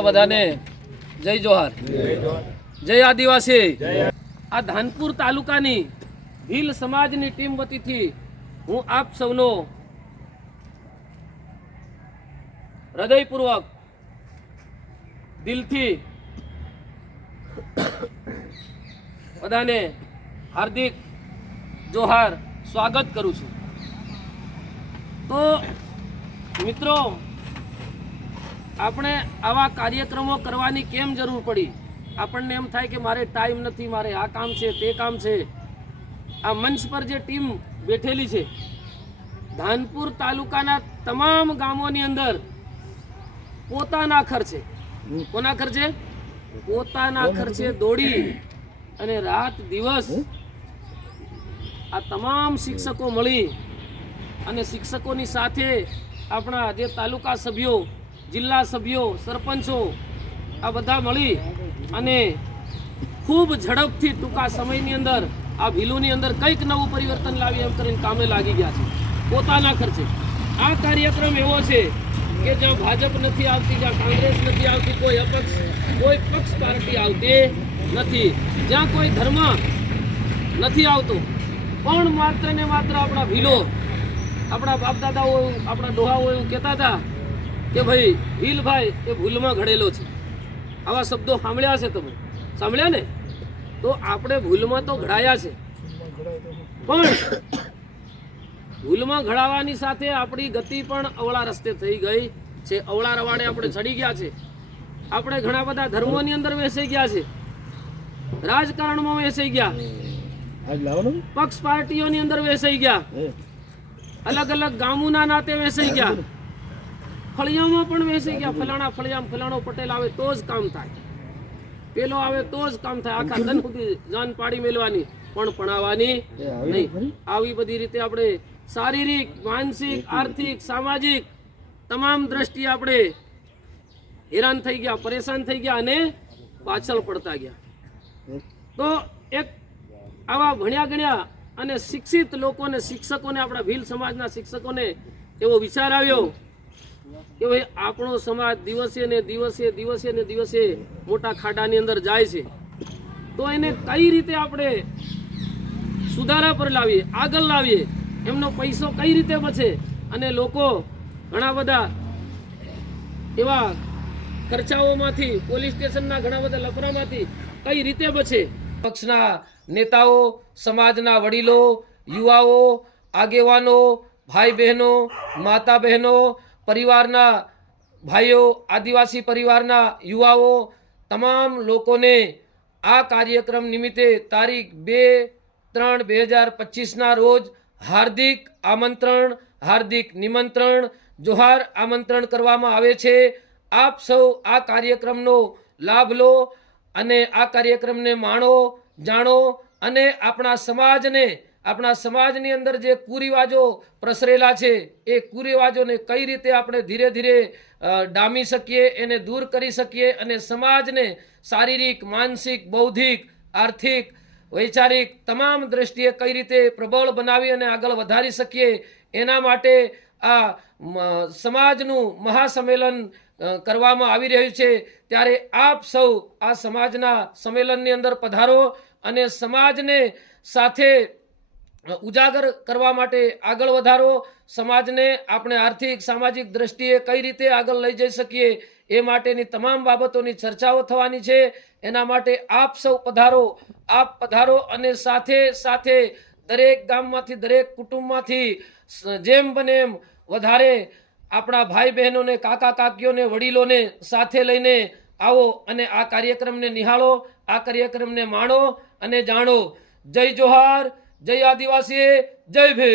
બધાને જય જોહાર, જય આદિવાસી। આ ધાનપુર તાલુકાની ભીલ સમાજની ટીમ વતીથી હું આપ સૌનો હૃદયપૂર્વક દિલથી બધાને હાર્દિક જોહાર સ્વાગત કરું છું। તો મિત્રો, આપણે આવા કાર્યક્રમો કરવાની કેમ જરૂર પડી? આપણને એમ થાય કે મારે ટાઈમ નથી, મારે આ કામ છે, તે કામ છે। આ મંચ પર જે ટીમ બેઠેલી છે, ધાનપુર તાલુકાના તમામ ગામોની અંદર પોતાના ખર્ચે, કોના ખર્ચે? પોતાના ખર્ચે દોડી અને રાત દિવસ આ તમામ શિક્ષકો મળી અને શિક્ષકોની સાથે આપણા જે તાલુકા સભ્યો, જિલ્લા સભ્યો, સરપંચો આ બધા મળી અને ખૂબ ઝડપથી ટૂંકા સમયની અંદર આ ભીલુની અંદર કંઈક નવું પરિવર્તન લાવી એમ કરીને કામે લાગી ગયા છે પોતાના ખર્ચે। આ કાર્યક્રમ એવો છે કે જ્યાં ભાજપ નથી આવતી, જ્યાં કોંગ્રેસ નથી આવતી, કોઈ અપક્ષ, કોઈ પક્ષ પાર્ટી આવતી નથી, જ્યાં કોઈ ધર્મ નથી આવતો, પણ માત્ર ને માત્ર આપણા ભીલો, આપણા બાપદાદાઓ, આપણા ડોહાઓ એવું કહેતા હતા કે ભાઈ ભીલભાઈ એ ભૂલમાં ઘડેલો છે। આવા શબ્દો સાંભળ્યા છે તમે? સાંભળ્યા ને? તો આપણે ભૂલમાં તો ઘડાયા છે, પણ ભૂલમાં ઘડાવાની સાથે આપણી ગતિ પણ અવળા રસ્તે થઈ ગઈ છે, અવળા રવાડે આપણે ચડી ગયા છે। આપણે ઘણા બધા ધર્મોની અંદર વેસાઈ ગયા છે, રાજકારણમાં વેસાઈ ગયા, પક્ષ પાર્ટીઓની અંદર વેસાઈ ગયા, અલગ અલગ ગામોના નાતે વેસાઈ ગયા, ફળિયામાં પણ વેસાઈ ગયા। ફલાણા ફળિયામાં ફલાણો પટેલ આવે તો જ કામ થાય, પેલો આવે તો જ કામ થાય, આખા ધન સુધી જાન પાડી મેળવાની પણ ભણાવવાની નહીં। આવી બધી રીતે આપણે શારીરિક, માનસિક, આર્થિક, સામાજિક તમામ દ્રષ્ટિએ આપણે હેરાન થઈ ગયા, પરેશાન થઈ ગયા અને પાછળ પડતા ગયા। તો એક આવા ભણ્યા ગણ્યા અને શિક્ષિત લોકોને, શિક્ષકોને, આપણા ભીલ સમાજના શિક્ષકોને એવો વિચાર આવ્યો કે ભાઈ આપણો સમાજ દિવસે ને દિવસે દિવસે ને દિવસે મોટા ખાડાની અંદર જાય છે, તો એને કઈ રીતે આપણે સુધારા પર લાવીએ, આગળ લાવીએ, એમનો પૈસો કઈ રીતે બચે અને લોકો ઘણા બધા એવા ખર્ચાઓમાંથી, પોલીસ સ્ટેશનના ઘણા બધા લફરામાંથી કઈ રીતે બચે। પક્ષના નેતાઓ, સમાજના વડીલો, યુવાઓ, આગેવાનો, ભાઈ બહેનો, માતા બહેનો, પરિવારના ભાઈઓ, આદિવાસી પરિવારના યુવાઓ, તમામ લોકોને આ કાર્યક્રમ નિમિત્તે તારીખ 2/3/2025ના રોજ હાર્દિક આમંત્રણ, હાર્દિક નિમંત્રણ, જોહાર આમંત્રણ કરવામાં આવે છે। આપ સૌ આ કાર્યક્રમનો લાભ લો અને આ કાર્યક્રમને માણો, જાણો અને આપણા સમાજને, આપણા સમાજની અંદર જે કુરિવાજો પ્રસરેલા છે એ કુરિવાજોને કઈ રીતે આપણે ધીરે ધીરે ડામી શકીએ, એને દૂર કરી શકીએ અને સમાજને શારીરિક, માનસિક, બૌદ્ધિક, આર્થિક, વૈચારિક તમામ દ્રષ્ટિએ કઈ રીતે પ્રબળ બનાવી અને આગળ વધારી શકીએ, એના માટે આ સમાજનું મહાસંમેલન કરવામાં આવી રહ્યું છે। ત્યારે આપ સૌ આ સમાજના સંમેલનની અંદર પધારો અને સમાજને સાથે ઉજાગર કરવા માટે આગળ વધારો। સમાજને આપણે આર્થિક, સામાજિક દ્રષ્ટિએ કઈ રીતે આગળ લઈ જઈ શકીએ એ માટેની તમામ બાબતોની ચર્ચાઓ થવાની છે। એના માટે આપ સૌ પધારો, આપ પધારો અને સાથે સાથે દરેક ગામમાંથી, દરેક કુટુંબમાંથી જેમ બને એમ વધારે આપણા ભાઈ બહેનોને, કાકા કાકીઓને, વડીલોને સાથે લઈને આવો અને આ કાર્યક્રમને નિહાળો, આ કાર્યક્રમને માણો અને જાણો। જય જોહાર, જય આદિવાસી, જય ભીલ।